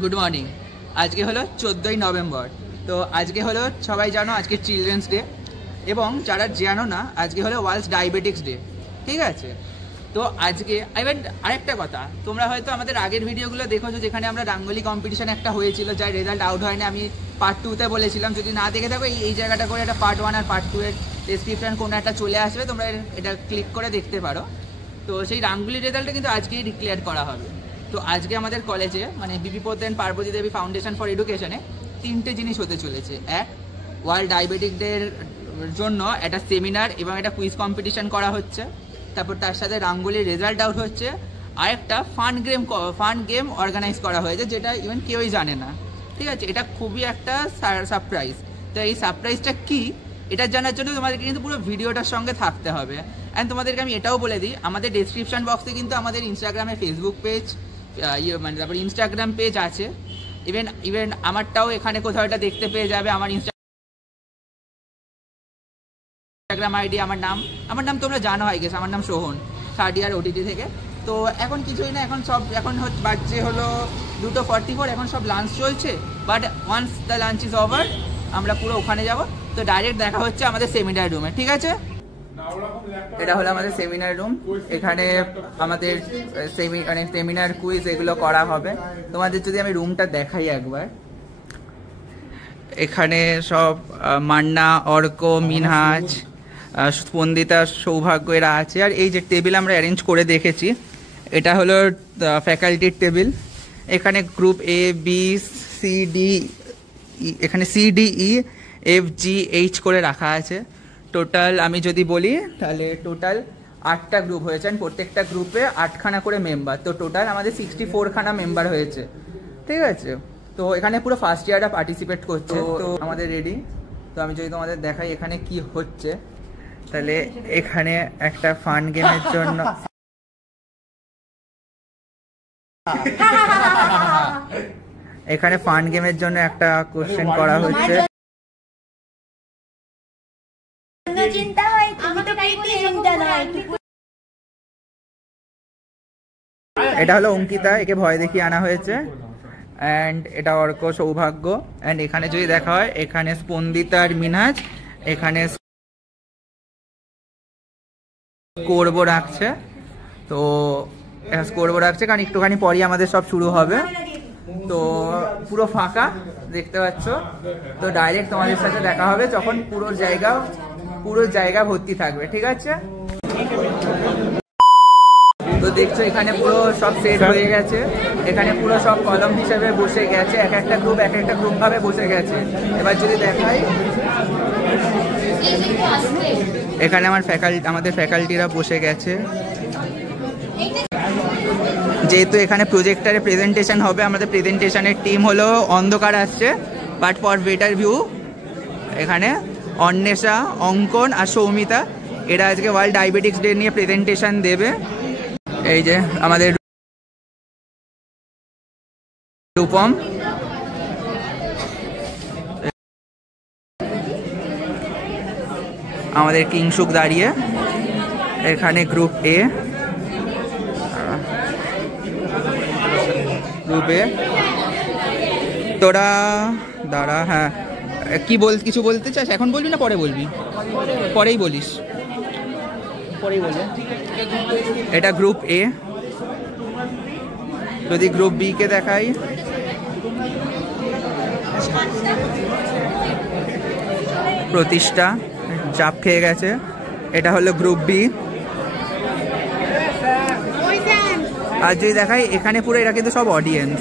Good morning. আজকে হলো 14ই November. তো আজকে হলো সবাই জানো আজকে চিলড্রেন্স ডে, এবং যারা জানো না আজকে হলো ওয়ার্ল্ড ডায়াবেটিক্স ডে। ঠিক আছে, তো আজকে এবার আরেকটা কথা, তোমরা হয়তো আমাদের আগের ভিডিওগুলো দেখেছো যেখানে আমরা রাঙ্গোলি কম্পিটিশন একটা হয়েছিল, যার রেজাল্ট আউট হয়নি, আমি পার্ট 2তে বলেছিলাম। যদি না দেখে থাকো এই জায়গাটা করে একটা পার্ট 1 আর পার্ট 2 এর ডেসক্রিপশন কোনো একটা চলে আসবে, তোমরা এটা ক্লিক করে দেখতে পারো। তো সেই রাঙ্গোলি রেজাল্টটা কিন্তু আজকেই ডিক্লেয়ার করা হবে। তো আজকে আমাদের কলেজে মানে BP Poddar Parbati Devi foundation for এডুকেশনে 3টে জিনিস হতে চলেছে। এক, ওয়ার্ল্ড ডায়াবেটিক ডের জন্য একটা সেমিনার এবং একটা কুইজ কম্পিটিশন করা হচ্ছে। তারপর তার সাথে রাঙ্গোলির রেজাল্ট আউট হচ্ছে। আর একটা ফান গেম অর্গানাইজ করা হয়েছে, যেটা ইভেন কেউই জানে না। ঠিক আছে, এটা খুবই একটা সারপ্রাইজ। তো এই সারপ্রাইজটা কি, এটা জানার জন্য তোমাদেরকে কিন্তু পুরো ভিডিওটার সঙ্গে থাকতে হবে। অ্যান্ড তোমাদেরকে আমি এটাও বলে দিই, আমাদের ডেসক্রিপশন বক্সে কিন্তু আমাদের ইনস্টাগ্রামে ফেসবুক পেজ মানে তারপর ইনস্টাগ্রাম পেজ আছে। ইভেন আমারটাও এখানে কোথাও এটা দেখতে পেয়ে যাবে। আমার ইনস্টাগ্রাম আইডি, আমার নাম তোমরা জানো হয় গেছে, আমার নাম সোহন, থার্ড ইয়ার ওটিটি থেকে। তো এখন কিছুই না, এখন বাজছে হলো 2:44, এখন সব লাঞ্চ চলছে। But once the lunch is over আমরা পুরো ওখানে যাব। তো ডাইরেক্ট দেখা হচ্ছে আমাদের সেমিনার রুমে। ঠিক আছে, এটা হলো আমাদের সেমিনার রুম। এখানে আমাদের সেমিনার কুইজ এগুলো করা হবে। তোমাদের যদি আমি রুমটা দেখাই একবার, এখানে সব মান্না, অর্ক, মিনহাজ, স্পন্দিতা, সৌভাগ্য এরা আছে। আর এই যে টেবিল আমরা অ্যারেঞ্জ করে দেখেছি, এটা হলো ফ্যাকাল্টির টেবিল। এখানে group A, B, C, D, এখানে C, D, E, F, G, H করে রাখা আছে। টোটাল আমি যদি বলি তাহলে টোটাল 8টা গ্রুপ হয়েছে, প্রত্যেকটা গ্রুপে 8খানা করে মেম্বার। তো টোটাল আমাদের 64খানা মেম্বার হয়েছে। ঠিক আছে, তো এখানে পুরো ফার্স্ট ইয়াররা পার্টিসিপেট করছে। তো আমাদের রেডি। তো আমি যদি তোমাদের দেখাই এখানে কি হচ্ছে, তাহলে এখানে একটা ফান গেমের জন্য একটা কোশ্চেন করা হচ্ছে। এটা হলো অঙ্কিতা, একে ভয় দেখিয়ে আনা হয়েছে। অ্যান্ড এটা অর্ক, সৌভাগ্য। অ্যান্ড এখানে যদি দেখা হয়, এখানে স্পন্দিতা আর মিনহাজ এখানে স্কোরবো রাখছে। তো স্কোরবো রাখছে কারণ একটুখানি পরই আমাদের সব শুরু হবে। তো পুরো ফাঁকা দেখতে পাচ্ছ। তো ডাইরেক্ট তোমাদের সাথে দেখা হবে যখন পুরো জায়গা ভর্তি থাকবে। ঠিক আছে, তো দেখছো এখানে পুরো সব সেট হয়ে গেছে। এখানে পুরো সব কলম হিসেবে বসে গেছে, এক একটা গ্রুপ ভাবে বসে গেছে। এবার যদি দেখাই, এখানে আমাদের ফ্যাকাল্টিরা বসে গেছে। যেহেতু এখানে প্রজেক্টারে প্রেজেন্টেশন হবে, আমাদের প্রেজেন্টেশনের টিম হলো অন্ধকার আসছে, বাট ফর বেটার ভিউ এখানে অন্বেষা, অঙ্কন আর সৌমিতা, এরা আজকে ওয়ার্ল্ড ডায়াবেটিক্স ডে নিয়ে প্রেজেন্টেশন দেবে। এই যে আমাদের রূপম, আমাদের কিংসুক দাঁড়িয়ে, এখানে গ্রুপ এ, তোরা দাঁড়া। হ্যাঁ, কিছু বলতে চাস? এখন বলবি না পরে বলবি? পরেই বলিস, পরেই বলবে। এটা গ্রুপ এ। যদি গ্রুপ বি কে দেখাই, প্রতিষ্ঠা চাপ খেয়ে গেছে। এটা হলো গ্রুপ বি। আর যদি দেখাই এখানে পুরো এরা কিন্তু সব অডিয়েন্স।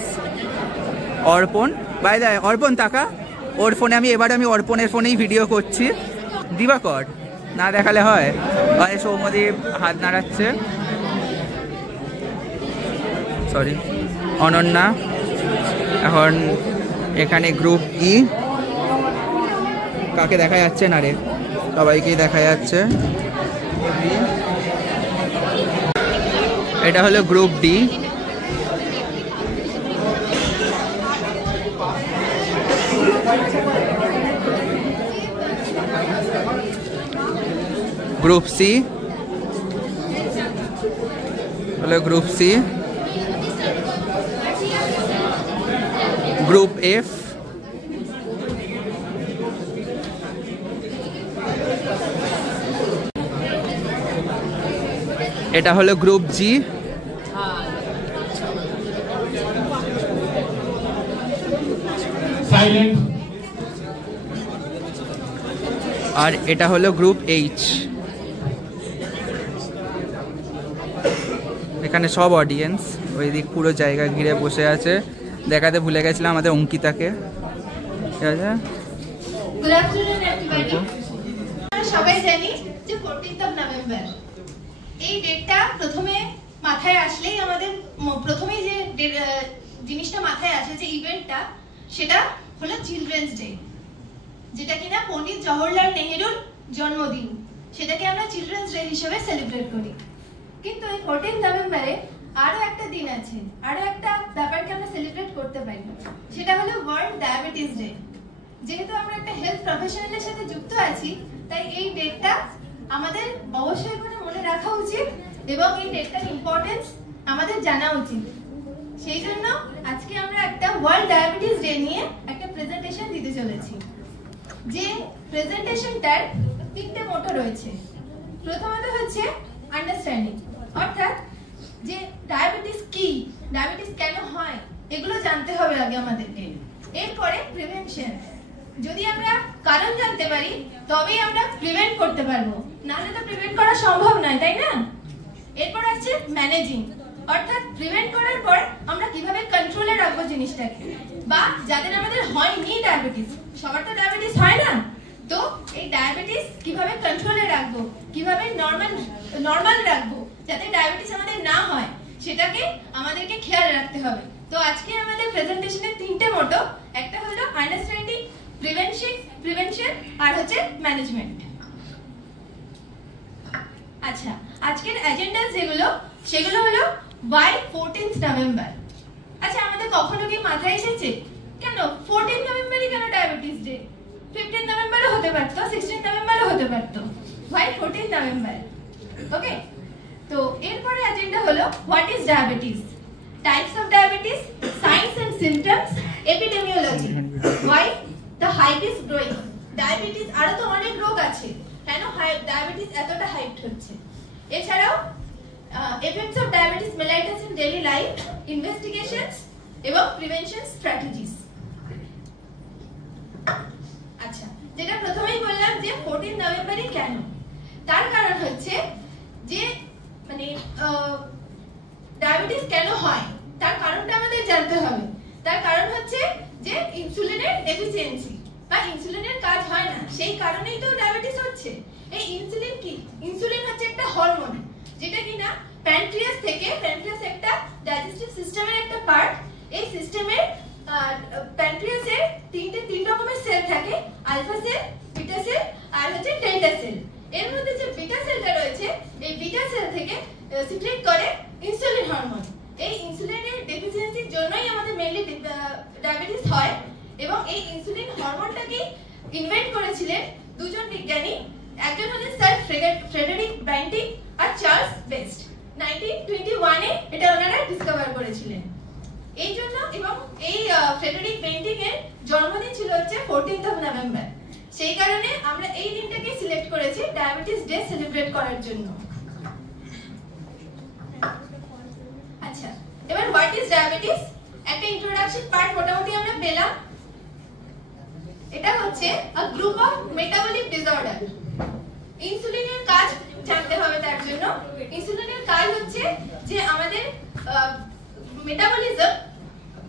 অর্পণ, বাই দা অর্পণ তাকা, ওর ফোনে আমি অর্পণের ফোনেই ভিডিও করছি। দিবাকর না দেখালে হয়। সৌমদীপ হাত নাড়াচ্ছে, সরি, অনন্যা। এখন এখানে গ্রুপ ই, কাকে দেখা যাচ্ছে না রে? সবাইকেই দেখা যাচ্ছে। এটা হলো গ্রুপ ডি। গ্রুপ সি হলো গ্রুপ সি। গ্রুপ এফ, এটা হলো গ্রুপ জি, আর এটা হলো গ্রুপ এইচ। এখানে সব অডিয়েন্স, ওই দিক পুরো জায়গা ঘিরে বসে আছে। দেখাতে ভুলে গেছিলাম আমাদের অঙ্কিতাকে। ঠিক আছে, গুড আফটারনুন এভরিবডি। আমরা সবাই জানি যে 14th অফ নভেম্বর এই ডেটটা প্রথমে মাথায় আসলেই আমাদের প্রথমেই যে জিনিসটা মাথায় আসে, যে ইভেন্টটা, সেটা হলো চিলড্রেন্স ডে, যেটা কিনা পণ্ডিত জওহরলাল নেহেরুর জন্মদিন। সেটাকে আমরা চিলড্রেন্স ডে হিসেবে সেলিব্রেট করি। কিন্তু এই 14th নভেম্বরে আরো একটা দিন আছে, আরো একটা ব্যাপারকে আমরা সেলিব্রেট করতে পারি, সেটা হলো ওয়ার্ল্ড ডায়াবেটিস ডে। যেহেতু আমরা একটা হেলথ প্রফেশনালের সাথে যুক্ত আছি, তাই এই ডেটটা আমাদের অবশ্যই করে মনে রাখা উচিত এবং এই ডেটটার ইম্পর্টেন্স আমাদের জানা উচিত। সেই জন্য আজকে আমরা একটা ওয়ার্ল্ড ডায়াবেটিস ডে নিয়ে একটা প্রেজেন্টেশন দিতে চলেছি। যে প্রেজেন্টেশনটার তিনটে মোটো রয়েছে। প্রথমত হচ্ছে আন্ডারস্ট্যান্ডিং, অর্থাৎ যে ডায়াবেটিস কি, ডায়াবেটিস কেন হয়, এগুলো জানতে হবে আগে আমাদেরকে। এরপরে প্রিভেনশন, যদি আমরা কারণ জানতে পারি তবেই আমরা প্রিভেন্ট করতে পারবো, নাহলে তো প্রিভেন্ট করা সম্ভব নয়, তাই না? এরপর আছে ম্যানেজিং, অর্থাৎ প্রিভেন্ট করার পর আমরা কিভাবে কন্ট্রোলে রাখবো জিনিসটাকে, বা যাদের আমাদের হয়নি ডায়াবেটিস, সবার তো ডায়াবেটিস হয় না, তো এই ডায়াবেটিস কিভাবে কন্ট্রোলে রাখবো, কিভাবে নরমাল রাখবো যাতে ডায়াবেটিস আমাদের না হয়, সেটাকে আমাদেরকে খেয়াল রাখতে হবে। তো আজকে আমাদের প্রেজেন্টেশনের তিনটে মোটো, একটা হলো আন্ডারস্ট্যান্ডিং, প্রিভেনশন আর হচ্ছে ম্যানেজমেন্ট। আচ্ছা, আজকের এজেন্ডা যেগুলো, সেগুলো হলো why 14th নভেম্বর। আচ্ছা, আমাদের কখনো কি মাথায় এসেছে কেন 14th নভেম্বরই কেন ডায়াবেটিস ডে? 15th নভেম্বরও হতে পারতো, 16th নভেম্বরও হতে পারতো। why 14th November? ওকে, তো এরপরে এজেন্ডা হলো what is diabetes, types of diabetes, signs and symptoms, epidemiology, why the hype is growing, diabetes আরো তো অনেক রোগ আছে, কেন ডায়াবেটিস এতটা হাইপড হচ্ছে। এছাড়াও effects of diabetes mellitus in daily life, investigations এবং prevention strategies। আচ্ছা, যেটা প্রথমেই বললাম যে 14 নভেম্বরই কেন, তার কারণ হচ্ছে যে মানে ডায়াবেটিস কেন হয় তার কারণটা আমাদের জানতে হবে। তার কারণ হচ্ছে যে ইনসুলিনের ডেফিসিয়েন্সি বা ইনসুলিনের কাজ হয় না, সেই কারণেই তো ডায়াবেটিস হচ্ছে। এই ইনসুলিন কি? ইনসুলিন হচ্ছে একটা হরমোন, যেটা কিনা প্যানক্রিয়াস থেকে, প্যানক্রিয়াস একটা ডাইজেস্টিভ সিস্টেমের একটা পার্ট, এই সিস্টেমের প্যানক্রিয়াসের তিন রকমের সেল থাকে, আলফা সেল, বিটা সেল আর হচ্ছে ডেল্টা সেল। এর মধ্যে যে বিটা সেলটা রয়েছে, এই বিটা সেল থেকে সিক্রেট করে ইনসুলিন হরমোন। এই ইনসুলিনের ডেফিসিয়েন্সির জন্যই আমাদের মেইনলি ডায়াবেটিস হয়। এবং এই ইনসুলিন হরমোনটাকে ইনভেন্ট করেছিলেন দুজন বিজ্ঞানী, একজন হলেন স্যার ফ্রেডেরিক ব্যান্টিং আর চার্লস বেস্ট। 1921 এ এটা ওনারা ডিসকভার করেছিলেন। এই জন্য, এবং এই ফ্রেডেরিক ব্যান্টিং এর জন্মদিন ছিল হচ্ছে 14th অফ নভেম্বর। সেই কারণে আমরা এই দিনটাকে সিলেক্ট করেছি ডায়াবেটিস ডে সেলিব্রেট করার জন্য। আচ্ছা, এবার হোয়াট ইজ ডায়াবেটিস, একটা ইন্ট্রোডাকশন পার্ট মোটামুটি আমরা পেলাম। এটা হচ্ছে a group of metabolic disorder। ইনসুলিনের কাজ জানতে হবে, তার জন্য ইনসুলিনের কাজ হচ্ছে যে আমাদের মেটাবলিজম,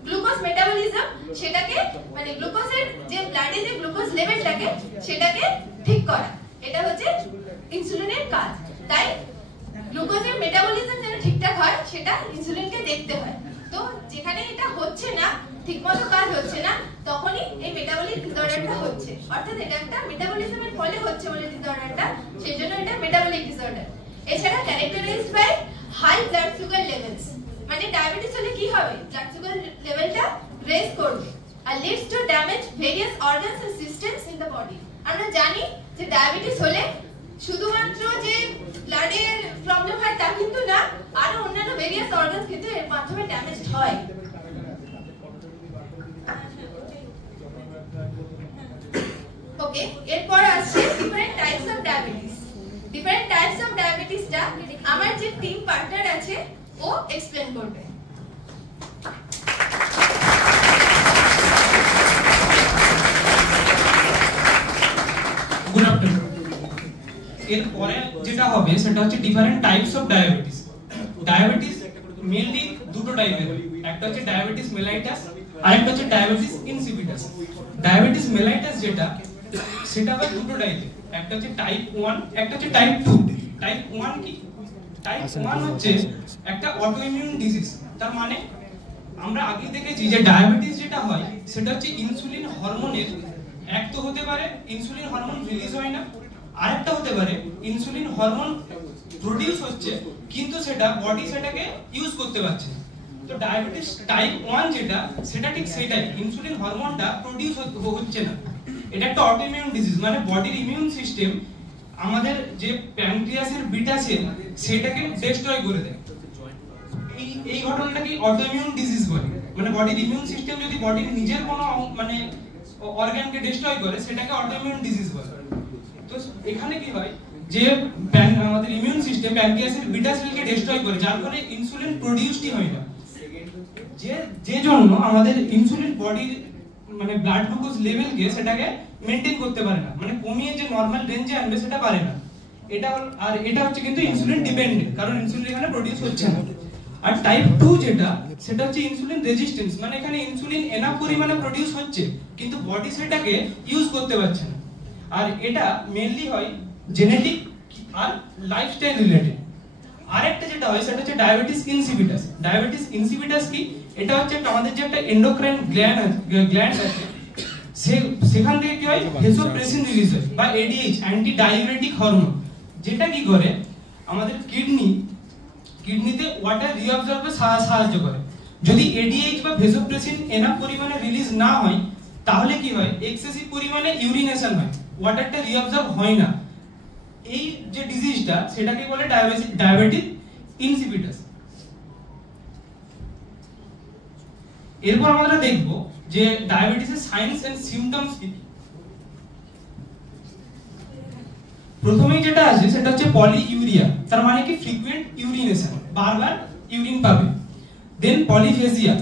গ্লুকোজ মেটাবলিজম, সেটাকে মানে গ্লুকোজের যে ব্লাডে যে গ্লুকোজ লেভেল থাকে সেটাকে ঠিক করা, এটা হচ্ছে ইনসুলিনের কাজ। তাই গ্লুকোজের মেটাবলিজম যেন ঠিকঠাক হয় সেটা ইনসুলিনকে দেখতে হয়। তো যেখানে এটা হচ্ছে না, ঠিকমতো কাজ হচ্ছে না, তখনই এই মেটাবলিক ডিসঅর্ডারটা হচ্ছে, অর্থাৎ এটা একটা মেটাবলিজমের ফলে হচ্ছে বলে ডিসঅর্ডারটা, সেজন্য এটা মেটাবলিক ডিসঅর্ডার। এছাড়া characterised by high blood sugar levels, মানে ডায়াবেটিস হলে কি হবে, ব্লাড সুগার লেভেলটা রেজ করবে আর leads to damage various organs and systems in the body. আমরা জানি যে ডায়াবেটিস হলে শুধুমাত্র যে ব্লাডের প্রবলেম হয় তা কিন্তু না, আরো অন্যান্য ভেরিয়াস অর্গানস কিন্তু এর মাধ্যমে ড্যামেজড হয়। এরপর আসছে different types of diabetes. Different types of ডায়াবেটিসটা আমার যে টিম পার্টনার আছে ও এক্সপ্লেন করবে। Good afternoon. এরপরে যেটা হবে সেটা হচ্ছে different types of diabetes. Diabetes mainly দুটো টাইপের, একটা হচ্ছে ডায়াবেটিস মেলাইটাস আর একটা হচ্ছে ডায়াবেটিস ইনসিপিটাস। ডায়াবেটিস মেলাইটাস যেটা সেটা হয় দুটো টাইপের, একটা হচ্ছে টাইপ 1, একটা হচ্ছে টাইপ 2। টাইপ 1 কি? টাইপ 1 হচ্ছে একটা অটোইমিউন ডিজিজ। তার মানে আমরা আগে দেখেছি যে ডায়াবেটিস যেটা হয় সেটা হচ্ছে ইনসুলিন হরমোনের, এক তো হতে পারে ইনসুলিন হরমোন রিলিজ হয় না, আরেকটা হতে পারে ইনসুলিন হরমোন প্রোডিউস হচ্ছে কিন্তু সেটা বডি সেটাকে ইউজ করতে পারছে না। তো ডায়াবেটিস টাইপ 1 যেটা সেটা ঠিক সেটাই, ইনসুলিন হরমোনটা প্রোডিউস হচ্ছে না। এটা একটা অটোইমিউন ডিজিজ, মানে বডির ইমিউন সিস্টেম আমাদের যে প্যানক্রিয়াসের বিটা সেল সেটাকে ডেস্ট্রয় করে দেয়। এই ঘটনাটাকে অটোইমিউন ডিজিজ বলে। মানে বডির ইমিউন সিস্টেম যদি বডির নিজের কোনো মানে অর্গানকে ডেস্ট্রয় করে সেটাকে অটোইমিউন ডিজিজ বলে। তো এখানে কি হয় যে আমাদের ইমিউন সিস্টেম প্যানক্রিয়াসের বিটা সেলকে ডেস্ট্রয় করে, যার ফলে ইনসুলিন প্রোডিউসই হয় না। যে জন্য আমাদের ইনসুলিন বডির মানে ব্লাড গ্লুকোজ লেভেলকে সেটাকে মেইনটেইন করতে পারে না, মানে কমিয়ে যে নরমাল রেঞ্জে আনবে সেটা পারে না। এটা হচ্ছে কিন্তু ইনসুলিন ডিপেন্ডেন্ট, কারণ ইনসুলিন এখানে প্রোডিউস হচ্ছে না। আর টাইপ 2 যেটা সেটা হচ্ছে ইনসুলিন রেজিস্ট্যান্স, মানে এখানে ইনসুলিন এনাফ পরিমাণে প্রোডিউস হচ্ছে কিন্তু বডি সেটাকে ইউজ করতে পারছে না। আর এটা মেইনলি হয় জেনেটিক আর লাইফস্টাইল রিলেটেড। আরেকটা যেটা হয় সেটা হচ্ছে ডায়াবেটিস ইনসিপিটাস। ডায়াবেটিস ইনসিপিটাস কি? এটা হচ্ছে আমাদের যে একটা এন্ডোক্রাইন গ্ল্যান্ড আছে সেখান থেকে কি হয় ভেসোপ্রেসিন রিলিজ হয় বা এডিএইচ, অ্যান্টি ডায়াবেটিক হরমোন, যেটা কি করে আমাদের কিডনিতে ওয়াটার রিঅ্যাবজর্বে সাহায্য করে। যদি এডিএইচ বা ভেসোপ্রেসিন এনাফ পরিমাণে রিলিজ না হয় তাহলে কি হয় এক্সেসিভ পরিমাণে ইউরিনেশন হয়, ওয়াটারটা রিঅ্যাবজর্ব হয় না। এই যে ডিজিজটা সেটাকে বলে ডায়াবেটিস ইনসিপিটাস। এরপর আমরা দেখব যে ডায়াবেটিসের সাইনস এন্ড সিম্পটমস কি। প্রথমেই যেটা আছে সেটা হচ্ছে পলিইউরিয়া, তার মানে কি ফ্রিকুয়েন্ট ইউরিনেশন, বারবার ইউরিন পাবে। দেন পলিফেজিয়া,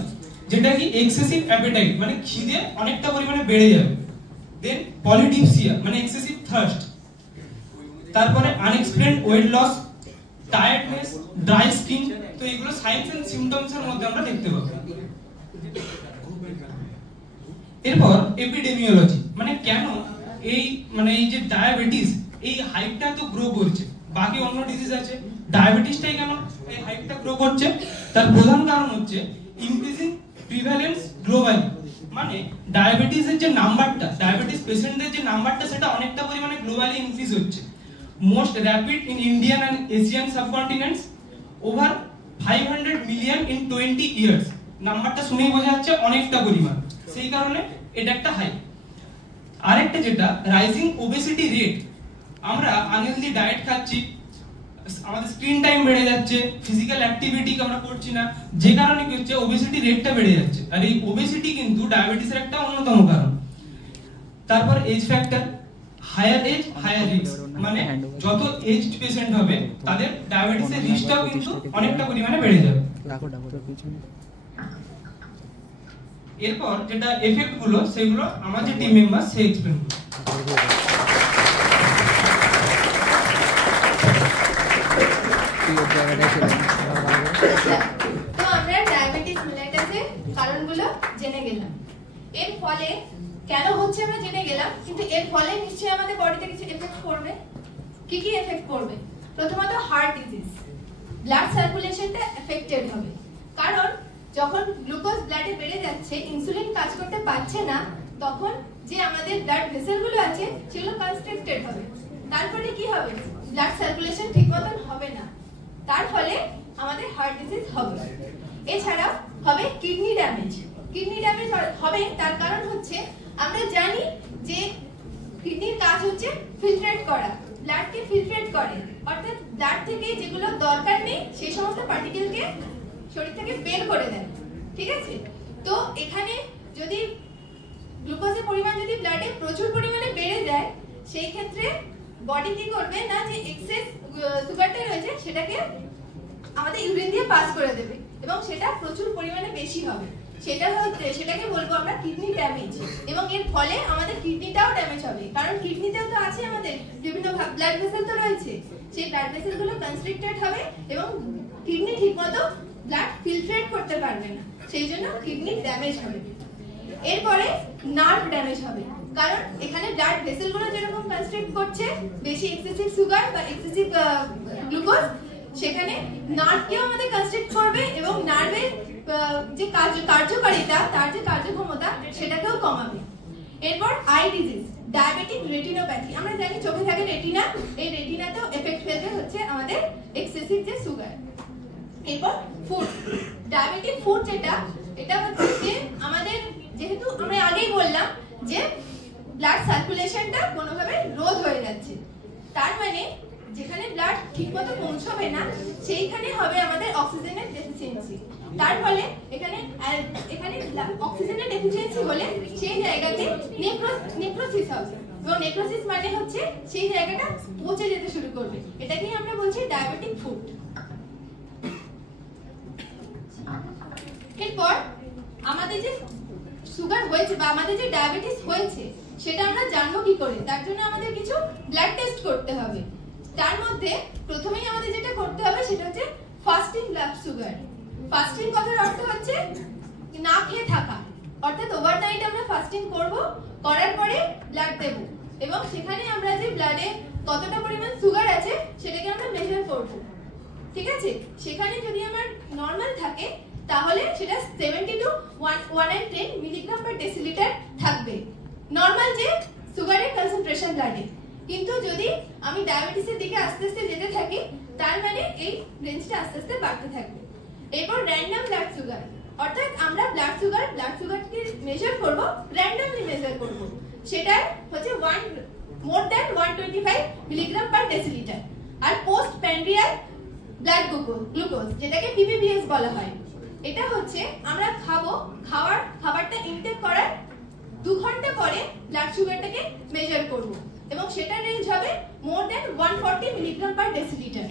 যেটা কি এক্সেসিভ অ্যাপেটাইট, মানে খিদে অনেকটা পরিমাণে বেড়ে যাবে। দেন পলিডিপসিয়া, মানে এক্সেসিভ থার্স্ট। তারপরে unexplained weight loss, tiredness, dry skin. তো এগুলো সাইনস এন্ড সিম্পটমস এর মধ্যে আমরা দেখতে পাবো। এরপর এপিডেমিওলজি, মানে কেন এই যে ডায়াবেটিস এই হাইপটা তো গ্রো করছে, বাকি অন্য ডিজিজ আছে ডায়াবেটিসটাই কেন এই হাইপটা গ্রো করছে? তার প্রধান কারণ হচ্ছে ইনক্রিজিং প্রিভ্যালেন্স গ্লোবালি, মানে ডায়াবেটিসের যে নাম্বারটা, ডায়াবেটিস পেশেন্টদের যে নাম্বারটা সেটা অনেকটা পরিমাণে গ্লোবালি ইনক্রিজ হচ্ছে। Most rapid in Indian and Asian subcontinents, over 500 million in 20 years. নাম্বারটা শুনেই বোঝা যাচ্ছে অনেকটা পরিমাণ, সেই কারণে এটা একটা হাই। আরেকটা যেটা রাইজিং ওবেসিটি রেট, আমরা আনহেলদি ডায়েট খাচ্ছি, আমাদের স্ক্রিন টাইম বেড়ে যাচ্ছে, ফিজিক্যাল অ্যাক্টিভিটি আমরা করছি না, যে কারণে কি হচ্ছে ওবেসিটি রেটটা বেড়ে যাচ্ছে। আর এই ওবেসিটি কিন্তু ডায়াবেটিসের একটা অন্যতম কারণ। তারপর age factor, higher age higher risk, মানে যত এজড পেশেন্ট হবে তাদের ডায়াবেটিসের রিস্কটাও কিন্তু অনেকটা পরিমাণে বেড়ে যাবে। এরপর যেটা এফেক্ট গুলো সেগুলো আমার যে টিম মেম্বার সে এক্সপ্লেইন করবে। তো আমরা ডায়াবেটিস মেলাইটাসের কারণগুলো জেনে গেলাম। এর ফলে কেন হচ্ছে আমরা জেনে গেলাম, কিন্তু এর ফলে নিশ্চয়ই আমাদের বডিতে কিছু এফেক্ট করবে। কি কি এফেক্ট করবে? প্রথমত হার্ট ডিজিজ, ব্লাড সার্কুলেশনটা এফেক্টেড হবে, কারণ যখন গ্লুকোজ ব্লাডে বেড়ে যাচ্ছে, ইনসুলিন কাজ করতে পারছে না, তখন যে আমাদের ব্লাড ভেসেলগুলো আছে সেগুলো কনস্ট্রিক্টেড হবে। তারপরে কি হবে? ব্লাড সার্কুলেশন ঠিক মতন হবে না, তার ফলে আমাদের হার্ট ডিজিজ হবে। এছাড়াও হবে কিডনি ড্যামেজ। কিডনি ড্যামেজ হবে তার কারণ হচ্ছে আমরা জানি যে কিডনির কাজ হচ্ছে ফিল্ট্রেট করা, ব্লাডকে ফিল্ট্রেট করে, অর্থাৎ ব্লাড থেকে যেগুলো দরকার নেই সেই সমস্ত পার্টিকেলকে শরীর থেকে বের করে দেয়। ঠিক আছে? তো এখানে যদি গ্লুকোজের পরিমাণ যদি ব্লাডে প্রচুর পরিমাণে বেড়ে যায় যায় সেই ক্ষেত্রে বডি কি করবে না, যে এক্সেস সুগারটা রয়েছে সেটাকে আমাদের ইউরিন দিয়ে পাস করে দেবে এবং সেটা প্রচুর পরিমাণে বেশি হবে। সেটাকে বলবো আমরা কিডনি ড্যামেজ, এবং এর ফলে আমাদের কিডনিটাও ড্যামেজ হবে, কারণ কিডনিতেও তো আছে আমাদের বিভিন্ন ব্লাড ভেসেল তো রয়েছে, সেই ব্লাড ভেসেল গুলো কনস্ট্রিক্টেড হবে এবং কিডনি ঠিকমতো ব্লাড ফিল্ট্রেট করতে পারবে না, সেই জন্য কিডনি ড্যামেজ হবে। এরপরে নার্ভ ড্যামেজ হবে, কারণ এখানে ব্লাড ভেসেল গুলো যেরকম কনস্ট্রিক্ট করছে বেশি এক্সেসিভ সুগার বা এক্সেসিভ গ্লুকোজ, সেখানে নার্ভকেও আমাদের কনস্ট্রিক্ট করবে এবং নার্ভের যে কার্যকারিতা, তার যে কার্যক্ষমতা সেটাকেও কমাবে। এরপর আই ডিজিজ, ডায়াবেটিক রেটিনোপ্যাথি। আমরা জানি চোখে থাকে রেটিনা, এই রেটিনাতেও এফেক্ট ফেলবে হচ্ছে আমাদের এক্সেসিভ যে সুগার। এরপর ফুড, ডায়াবেটিক ফুড যেটা, এটা হচ্ছে যে আমাদের, যেহেতু আমরা আগেই বললাম যে ব্লাড সার্কুলেশনটা কোনোভাবে রোধ হয়ে যাচ্ছে, তার মানে যেখানে ব্লাড ঠিকমতো পৌঁছবে না সেইখানে হবে আমাদের অক্সিজেনের ডেফিসিয়েন্সি। তার ফলে এখানে অক্সিজেনের ডেফিসিয়েন্সি হলে সেই জায়গাতে নেক্রোসিস হবে, এবং নেক্রোসিস মানে হচ্ছে সেই জায়গাটা পচে যেতে শুরু করবে, এটাকেই আমরা বলছি ডায়াবেটিক ফুড। এরপর আমাদের যে সুগার হয়েছে বা আমাদের যে ডায়াবেটিস হয়েছে সেটা আমরা জানবো কি করে, তার জন্য আমাদের কিছু ব্লাড টেস্ট করতে হবে। তার মধ্যে প্রথমেই আমাদের যেটা করতে হবে সেটা হচ্ছে ফাস্টিং ব্লাড সুগার। ফাস্টিং কথার অর্থ হচ্ছে না খেয়ে থাকা, অর্থাৎ ওভারনাইট আমরা ফাস্টিং করব, করার পরে ব্লাড দেব এবং সেখানে আমরা যে ব্লাডে কতটা পরিমাণ সুগার আছে সেটাকে আমরা মেজার করব, ঠিক আছে। সেখানে যদি আমার নরমাল থাকে তাহলে সেটা 70 to 110 মিলিগ্রাম পার ডেসিলিটার থাকবে, নরমাল যে সুগারের কনসেন্ট্রেশন ব্লাডে। কিন্তু যদি আমি ডায়াবেটিসের দিকে আস্তে আস্তে যেতে থাকি তার মানে এই রেঞ্জটা আস্তে আস্তে বাড়তে থাকবে। এরপর র্যান্ডম ব্লাড সুগার, অর্থাৎ আমরা ব্লাড সুগারকে মেজার করব, র্যান্ডমলি মেজার করব, সেটা হচ্ছে more than 125 milligram per decilitre. আর পোস্ট প্যানক্রিয়াল ব্লাড গ্লুকোজ, যেটাকে পিপিবিএস বলা হয়, এটা হচ্ছে আমরা খাবারটা ইনটেক করার 2 ঘন্টা পরে ব্লাড সুগারটাকে মেজার করব এবং সেটার রেঞ্জ হবে more than 140 milligram per decilitre.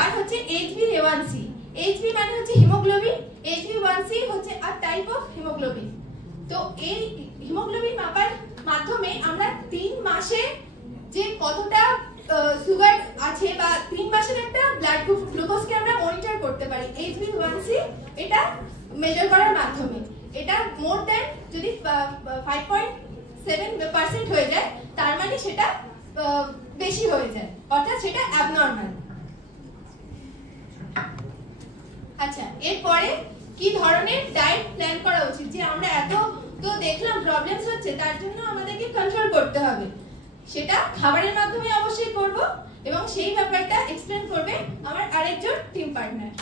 আর হচ্ছে HbA1c, HB মানে হচ্ছে হিমোগ্লোবিন, HbA1c হচ্ছে আ টাইপ অফ হিমোগ্লোবিন। তো এই হিমোগ্লোবিন মাপার মাধ্যমে আমরা 3 মাসে যে কতটা সুগার আছে বা 3 মাসের একটা ব্লাড গ্লুকোজকে আমরা মনিটর করতে পারি HbA1c এটা মেজার করার মাধ্যমে। এটা মোর দ্যান যদি 5.7% হয়ে যায় তার মানে সেটা বেশি হয়ে যায়, অর্থাৎ সেটা অ্যাবনর্মাল। আচ্ছা, এরপরে কি ধরনের ডায়েট প্ল্যান করা উচিত, যে আমরা এত তো দেখলাম প্রবলেমস হচ্ছে তার জন্য আমাদেরকে কন্ট্রোল করতে হবে, সেটা খাবারের মাধ্যমে অবশ্যই করব এবং সেই ব্যাপারটা এক্সপ্লেন করবে আমার আরেকজন team partner.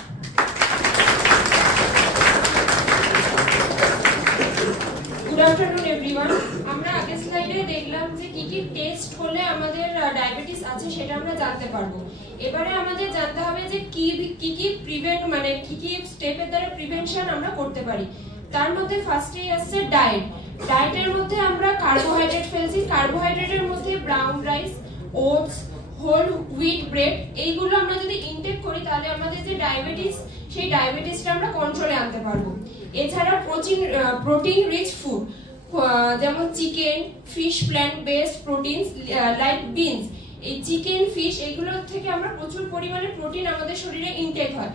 Good afternoon everyone. আমরা আগের স্লাইডে দেখলাম যে কি কি টেস্ট হলে আমাদের ডায়াবেটিস আছে সেটা আমরা জানতে পারবো। এবারে আমাদের জানতে হবে যে কি কি প্রিভেন্ট, মানে কি কি স্টেপের দ্বারা প্রিভেনশন আমরা করতে পারি। তার মধ্যে ফার্স্টেই আসছে ডায়েট। ডায়েটের মধ্যে আমরা কার্বোহাইড্রেট ফেলছি, কার্বোহাইড্রেটের মধ্যে brown rice, oats, whole wheat bread, এইগুলো আমরা যদি ইনটেক করি তাহলে আমাদের যে ডায়াবেটিস সেই ডায়াবেটিসটা আমরা কন্ট্রোলে আনতে পারবো। এছাড়া প্রোটিন রিচ ফুড যেমন chicken, fish, plant based proteins like beans, এই চিকেন, ফিশ এগুলো থেকে আমরা প্রচুর পরিমাণে প্রোটিন আমাদের শরীরে ইনটেক হয়।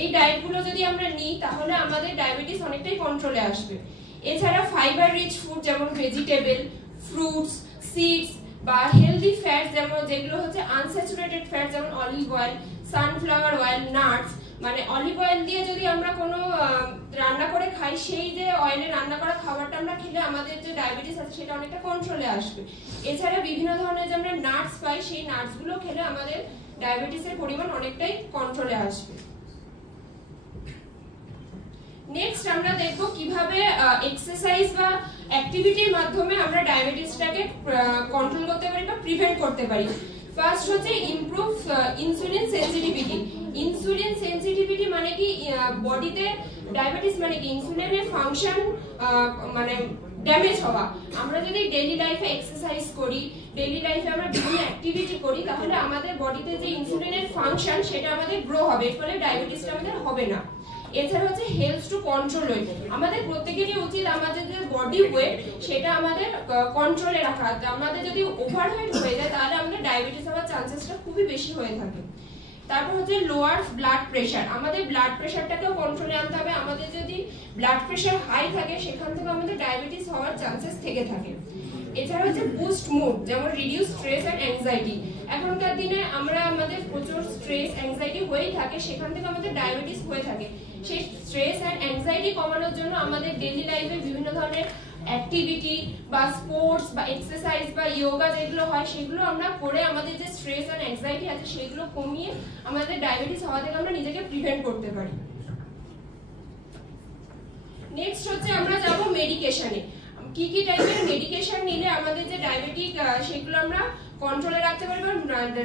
এই ডায়েটগুলো যদি আমরা নিই তাহলে আমাদের ডায়াবেটিস অনেকটাই কন্ট্রোলে আসবে। এছাড়া ফাইবার রিচ ফুড যেমন ভেজিটেবল, ফ্রুটস, সিডস বা হেলদি ফ্যাট যেগুলো হচ্ছে আনস্যাচুরেটেড ফ্যাট যেমন olive oil, sunflower oil, nuts, মানে অলিভ অয়েল দিয়ে যদি আমরা কোনো রান্না করে খাই সেই যে অয়েলে রান্না করা খাবারটা আমরা খেলে আমাদের যে ডায়াবেটিস আছে সেটা অনেকটা কন্ট্রোলে আসবে। এছাড়া বিভিন্ন ধরনের যে আমরা নাটস পাই সেই নাটসগুলো খেলে আমাদের ডায়াবেটিসের পরিমাণ অনেকটাই কন্ট্রোলে আসবে। নেক্সট আমরা দেখব কিভাবে এক্সারসাইজ বা অ্যাক্টিভিটির মাধ্যমে আমরা ডায়াবেটিসটাকে কন্ট্রোল করতে পারি বা প্রিভেন্ট করতে পারি। ফার্স্ট হচ্ছে improve insulin sensitivity. Insulin sensitivity মানে কি, বডিতে ডায়াবেটিস মানে কি ইনসুলিনের ফাংশন মানে ড্যামেজ হওয়া। আমরা যদি ডেইলি লাইফে এক্সারসাইজ করি, ডেইলি লাইফে আমরা বিভিন্ন অ্যাক্টিভিটি করি, তাহলে আমাদের বডিতে যে ইনসুলিনের ফাংশন সেটা আমাদের গ্রো হবে, এর ফলে ডায়াবেটিসটা আমাদের হবে না। এছাড়া হচ্ছে হেলথ টু কন্ট্রোল ওয়েট। আমাদের প্রত্যেকেরই উচিত আমাদের যে বডি ওয়েট সেটা আমাদের কন্ট্রোলে রাখা। আমাদের যদি ওভারওয়েট হয়ে যায় তাহলে আমাদের ডায়াবেটিস হওয়ার চান্সেসটা খুবই বেশি হয়ে থাকে। তারপর হচ্ছে লোয়ার ব্লাড প্রেশার। আমাদের ব্লাড প্রেশারটাকেও কন্ট্রোলে আনতে হবে। আমাদের যদি ব্লাড প্রেশার হাই থাকে সেখান থেকে আমাদের ডায়াবেটিস হওয়ার চান্সেস থেকে থাকে। এছাড়া হচ্ছে বুস্ট মুড, যেমন রিডিউস স্ট্রেস অ্যান্ড অ্যাংজাইটি। এখনকার দিনে আমরা আমাদের প্রচুর স্ট্রেস অ্যাংজাইটি হয়েই থাকে, সেখান থেকে আমাদের ডায়াবেটিস হয়ে থাকে। সেই স্ট্রেস অ্যান্ড অ্যাংজাইটি কমানোর জন্য আমাদের ডেইলি লাইফে বিভিন্ন ধরনের অ্যাক্টিভিটি বা স্পোর্টস বা এক্সারসাইজ বা যোগা যেগুলো হয় সেগুলো আমরা করে আমাদের যে স্ট্রেস অ্যান্ড অ্যাংজাইটি আছে সেগুলো কমিয়ে আমাদের ডায়াবেটিস হওয়া থেকে আমরা নিজেকে প্রিভেন্ট করতে পারি। নেক্সট হচ্ছে আমরা যাব মেডিকেশনে। কি কি টাইপের মেডিকেশন নিলে আমাদের যে ডায়াবেটিক সেগুলো আমরা কন্ট্রোলে রাখতে পারি বা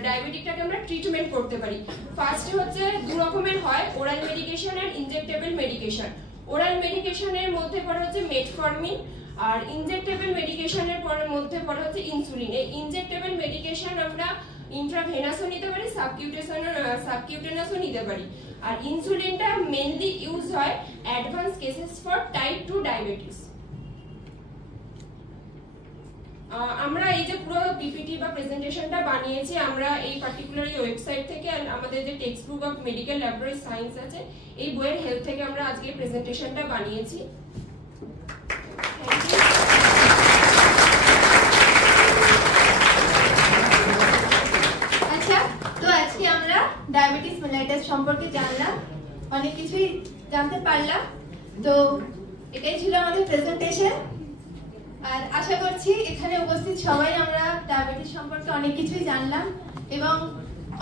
ডায়াবেটিকটাকে আমরা ট্রিটমেন্ট করতে পারি। ফার্স্টে হচ্ছে দু রকমের হয়, ওরাল মেডিকেশন আর ইনজেক্টেবল মেডিকেশন। ওরাল মেডিকেশনের মধ্যে পড়ে হচ্ছে মেটফর্মিন, আর ইনজেক্টেবল মেডিকেশনের মধ্যে পড়ে হচ্ছে ইনসুলিন। এই ইনজেক্টেবল মেডিকেশন আমরা ইন্ট্রাভেনাসও নিতে পারি, সাবকিউটেনাসও নিতে পারি। আর ইনসুলিনটা মেইনলি ইউজ হয় advance cases for type 2 diabetes. আমরা এই যে পুরো পিপিটি বা প্রেজেন্টেশনটা বানিয়েছি আমরা এই পার্টিকুলার ওয়েবসাইট থেকে, আমাদের যে text book of medical laboratory science আছে এই বইয়ের হেল্প থেকে আমরা আজকে প্রেজেন্টেশনটা বানিয়েছি। আচ্ছা, তো আজকে আমরা ডায়াবেটিস মেলাইটাস সম্পর্কে জানলাম, অনেক কিছুই জানতে পারলাম। তো এটাই ছিল আমাদের প্রেজেন্টেশন। আর আশা করছি এখানে উপস্থিত সবাই আমরা ডায়াবেটিস সম্পর্কে অনেক কিছুই জানলাম এবং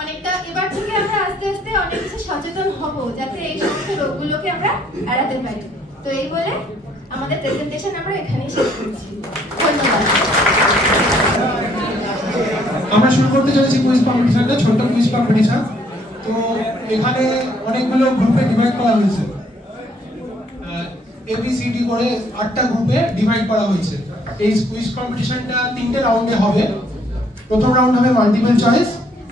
অনেকটা এবার থেকে আমরা আস্তে আস্তে অনেক কিছু সচেতন হব যাতে এই সমস্ত রোগগুলোকে আমরা এড়াতে পারি। তো এই বলে আমাদের প্রেজেন্টেশন আমরা এখানেই শেষ করছি। ধন্যবাদ। আমরা শুরু করতে চলেছি কুইজ কম্পিটিশনটা, ছোট কুইজ কম্পিটিশন। তো এখানে অনেকগুলো গ্রুপে ডিভাইড করা হয়েছে, এবিসিডি করে 8টা গ্রুপে ডিভাইড করা হয়েছে। এই কুইজ কম্পিটিশনটা 3টে রাউন্ডে হবে। প্রথম রাউন্ড হবে মাল্টিপল চয়েস,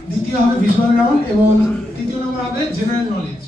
দ্বিতীয় হবে ভিজুয়াল রাউন্ড এবং তৃতীয় নম্বর হবে জেনারেল নলেজ।